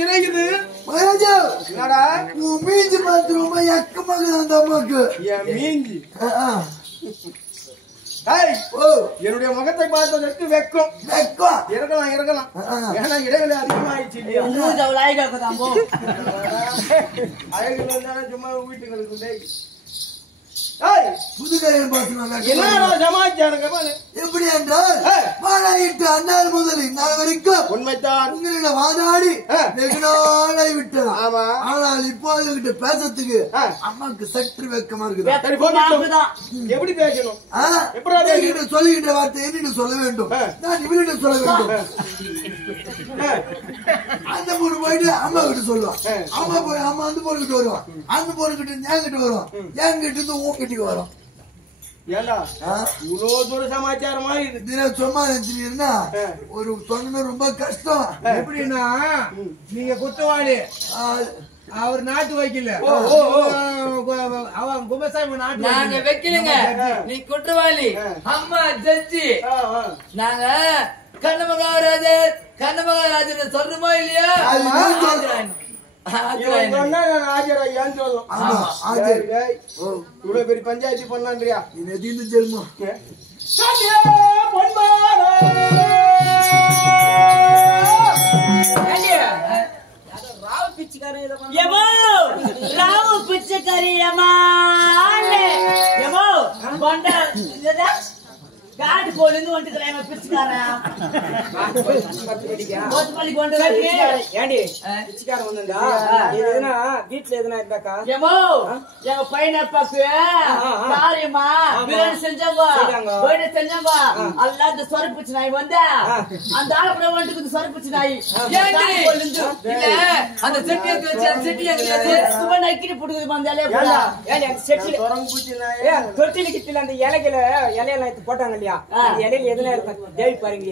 இருக்குது மகாராஜா என்னடா உன் மீஞ்சி பாத்துருமா எக்கமாக அந்த அம்மாக்கு என் மீஞ்சி ஓ என்னுடைய முகத்தை பார்த்ததற்கு வெக்கம் வெக்கம் இருக்கலாம் ஏன்னா இடைவெளி அதிகமாயிடுச்சு இல்லையா அழகு சும்மா வீட்டுங்களுக்கு புதுக்கரையில் பார்த்து என்ன சமாச்சாரம் எப்படி என்றால் மாநாயிட்டு அந்நாள் முதல் இந்நாள் வரைக்கும் உண்மைத்தான் உங்களிடம் வாதாடி வெகு நாளாய் விட்டது. ஆமா. ஆனால் இப்போது கிட்ட பேசத்துக்கு அம்மாக்கு சற்று வெக்கமா இருக்குது. எப்படி பேசணும் சொல்லுகின்ற வார்த்தை என்னிடம் சொல்ல வேண்டும், நான் இவரிடம் சொல்ல வேண்டும். அந்த பொண்ணு போயிட்டு அம்மா கிட்ட சொல்லுவான், அம்மா போய் அம்மா அந்த பொண்ணுகிட்ட வருவான், அந்த பொண்ணுகிட்ட என்கிட்ட வருவான், என்கிட்ட இருந்து உங்ககிட்ட வரும். இவ்வளவு தூர சமாச்சாரமா சும்மா நினைச்சிருந்தா ஒரு தொண்டை ரொம்ப கஷ்டம். எப்படின்னா நீங்க குற்றவாளி, அவர் நாட்டு வைக்கல, அவன் குமசாமி நாட்டு நாங்க வைக்கலங்க. நீ குற்றவாளி, அம்மா ஜட்ஜி. நாங்க கண்ணமகாராஜர் சொல்றோமோ இல்லையா? இவ்வளவு பெரிய பஞ்சாயத்து பண்ணான்றியா ஜென்மம் ராவு பிச்சைக்காரி காட்டு போலிருந்து வந்துக்கிறேன் பிச்சுக்காரன் வீட்டுல எதுனா இருந்தாக்கா எங்க பையனை பாக்கு காரியமா பிரியாணி செஞ்சாங்க செஞ்சாங்க அல்ல இந்த சொரப்பிச்சு நாய் வந்தா அந்த ஆள கூட வந்துட்டு சொரப்பிச்சு நாய் அந்த செட்டி சும்மா நக்கிட்டு புடுக்குது வந்தாலே தொட்டில கிட்டில அந்த இலையெல்லாம் போட்டாங்க இல்லையா, இடையில எதுல இருக்கும் தேவி பாருங்க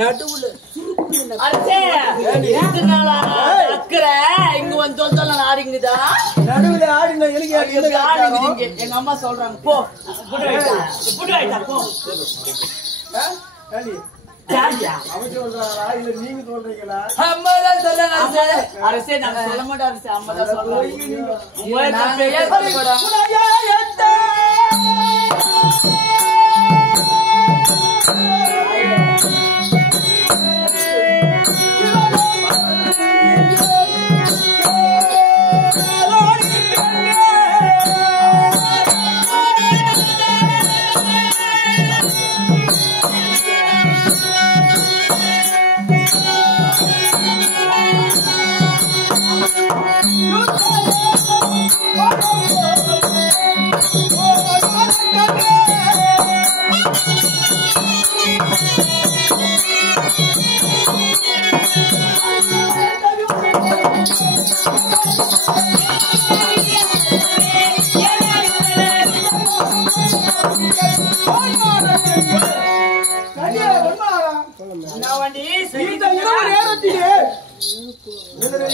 நடுவுல அக்கறை இங்க வந்து ஆடிங்குதா நடுவுல ஆடிங்க எங்க அம்மா சொல்றாங்க போ போ அவன் சொல்றாரா இல்ல நீங்க சொல்றீங்களா? அம்மா தான் சொல்றாங்க அரசே. நாங்க சொல்ல மாட்டோம் அரசே, அம்மா தான்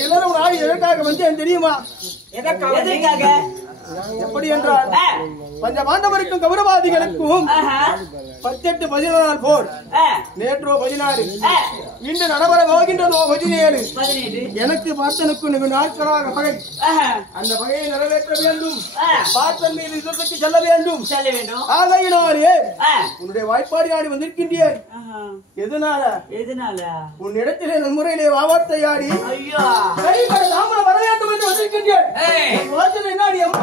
எல்லாரும் எதற்காக வந்து தெரியுமா? எதற்காக எப்படி என்றால் பஞ்ச பாண்டவருக்கும் கௌரவாதிகளுக்கும் 18 14 போர். நேற்றோ 16, இன்று நடைபெற போகின்றதோ 17. எனக்கு பார்த்தனுக்கும் வெகு நாட்களாக பகை. அந்த பகையை நிறைவேற்ற வேண்டும். பார்த்தன் மீது யுத்தத்துக்கு செல்ல வேண்டும். ஆகையினாலே உன்னுடைய வாய்ப்பாடி ஆடி வந்திருக்கின்றேன். எதனால உன் இடத்திலே முறையிலே வாவாத்தை ஆடி கைப்பட தாமரை வர வேண்டும் என்று வந்திருக்கின்றேன். என்னாடி அம்மா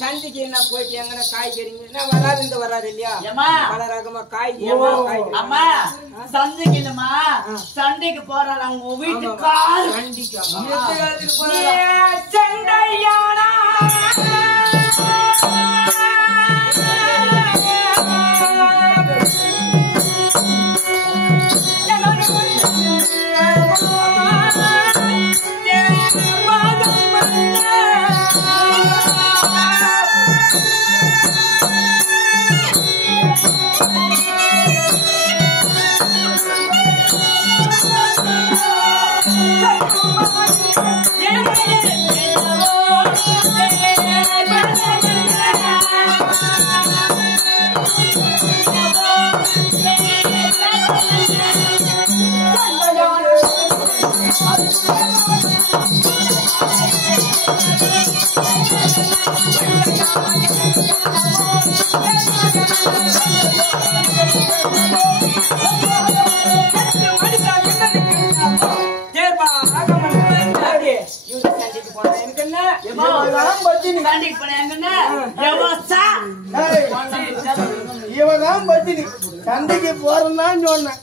சந்தைக்கு என்ன போயிட்டு எங்க காய்கறிங்க என்ன வராது இந்த வராது இல்லையா பல ரகமா காய்கறி அம்மா சந்தைக்கு இல்லம்மா சண்டைக்கு போறாள் அவங்க வீட்டுக்கு சண்டையானா இவதான் பத்தினி சந்தைக்கு போறேன்னு சொன்னேன்.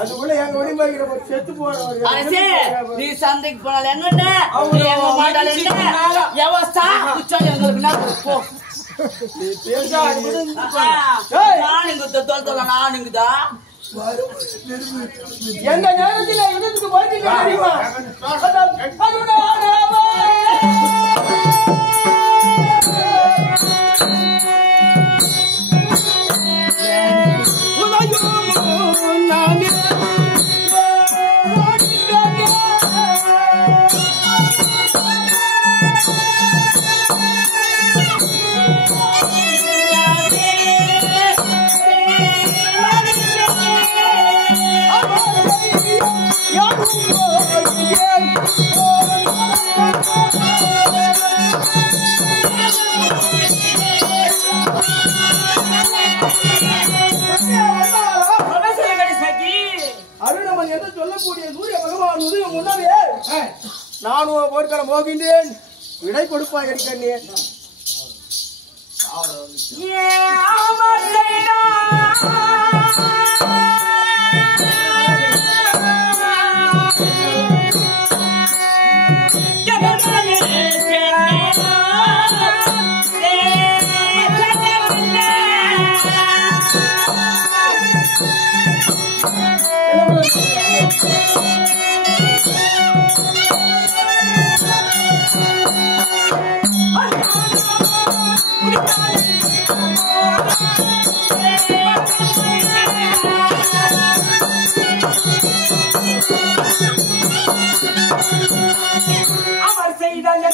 அதுக்குள்ள எங்க ஒளிபாய்க்கிற செத்து போறவர் நீ சந்தைக்கு போனால எங்க எந்த நேரத்தில் இடத்துக்கு போயிட்டு தெரியுமா? அருணமன் என்று சொல்லக்கூடிய சூரிய பகவான் உதயம் முன்னரே நானும் போர்க்களம் போகின்றேன். விடை கொடுப்பாக இருக்கிறேன். அவர் செய்தால்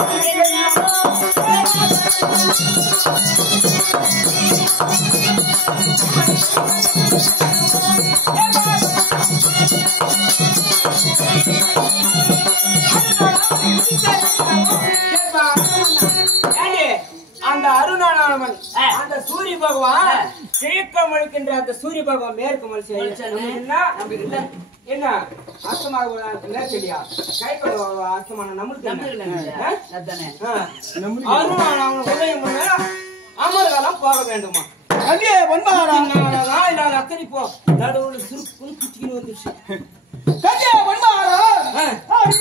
அந்த அருணானவன் அந்த சூரிய பகவான் கிழக்கம் அளிக்கின்ற அந்த சூரிய பகவான் மேற்கு மனுஷன் என்ன அர்த்தமாக மேற்கலியா கைப்பட அர்த்தமான நம்மளுக்கு அருணானவன் உதயம் அமர்காலம் போக வேண்டுமா? அங்கே பொன்பாரா அக்கறை போ நடுவுல சுருக்குன்னு குத்திக்கின்னு வந்துருச்சு. கங்கே பொன்பாரா நான்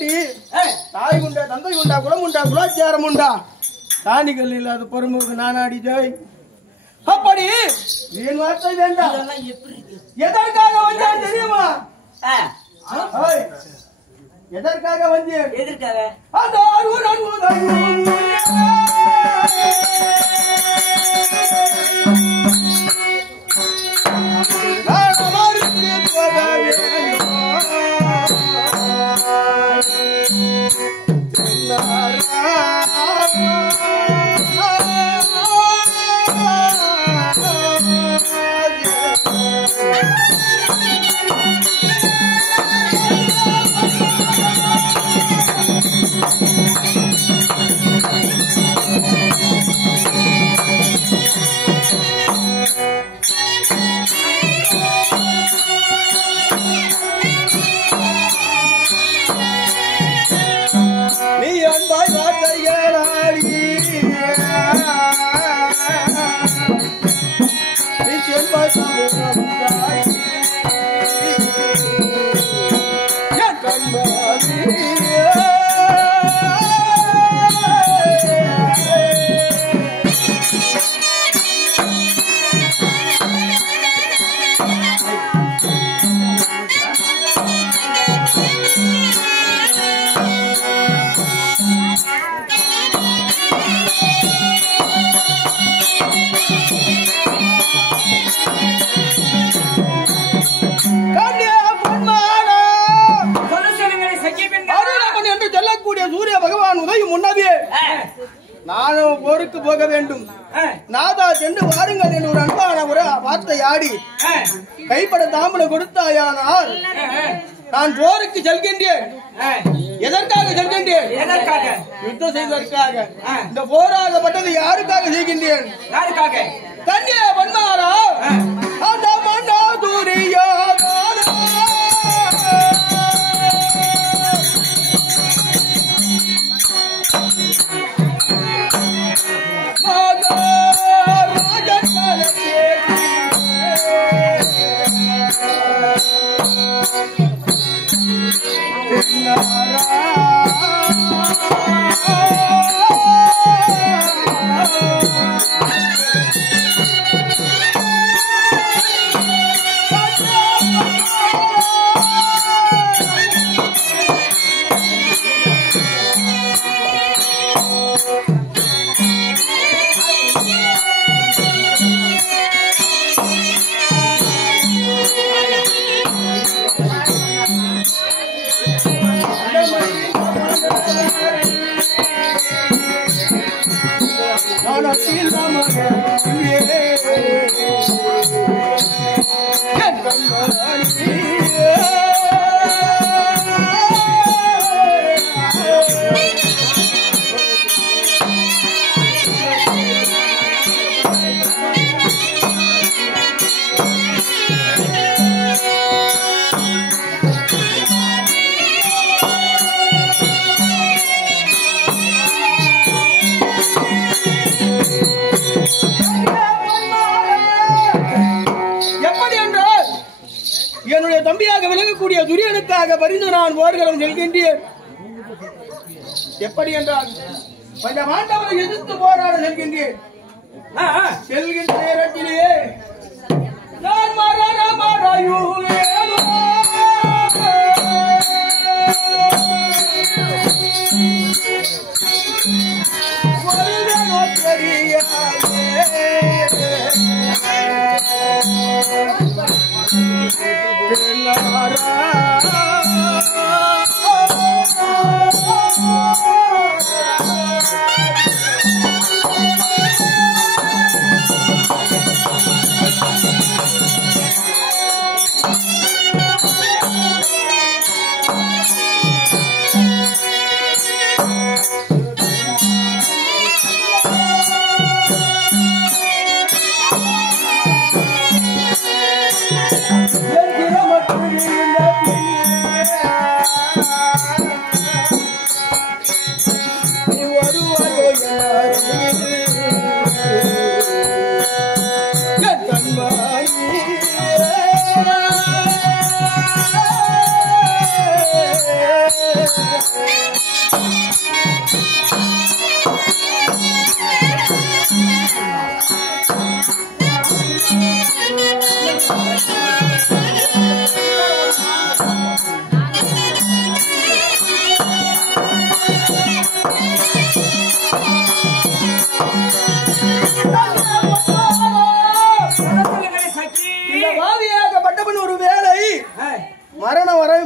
கட்டி தாய் உண்டா தந்தை உண்டா குலம் உண்டா குலாச்சாரம் உண்டா தானிகள் இல்லாத பொறுமுக நானாடி ஜெய் அப்படி என் வார்த்தை வேண்டாம். எதற்காக வந்தேன் தெரியுமா? எதற்காக வந்தேன்? எதற்காக? அந்த அருவன் நானும் போருக்கு போக வேண்டும். நாதா சென்று வாருங்கள் என்று ஒரு அன்பான ஒரு வார்த்தை ஆடி கைப்பட தாம்பலம் கொடுத்தாயானால் நான் போருக்கு செல்கின்றேன். எதற்காக செல்கின்றேன்? யுத்தம் செய்வதற்காக. இந்த போராகப்பட்டது யாருக்காக செய்கின்றேன்? யாருக்காக? கன்னியா பன்மாரா அந்த மன்னா தூரியா என்னுடைய தம்பியாக விலகக்கூடிய துரியனுக்காக பரிந்து நான் போர்களும் செல்கின்றேன். எப்படி என்றால் கொஞ்சம் ஆண்டவரை எதிர்த்து போராட செல்கின்றேன். செல்கின்ற நேரத்திலேயே நான்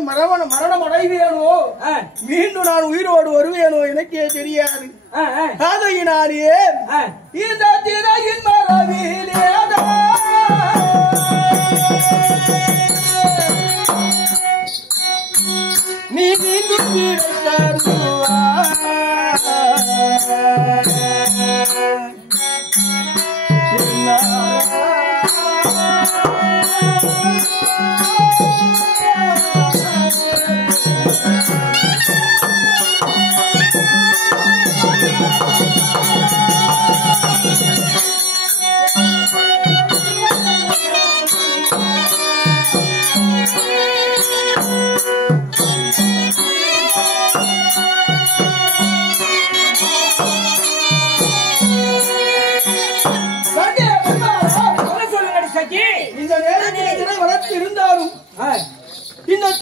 மரணம் அடைவேனோ மீண்டும் நான் உயிரோடு வருவேனோ எனக்கே தெரியாது. அதையினாலே இந்த திரையின் மரபிலேதா நீ கிடைத்தார்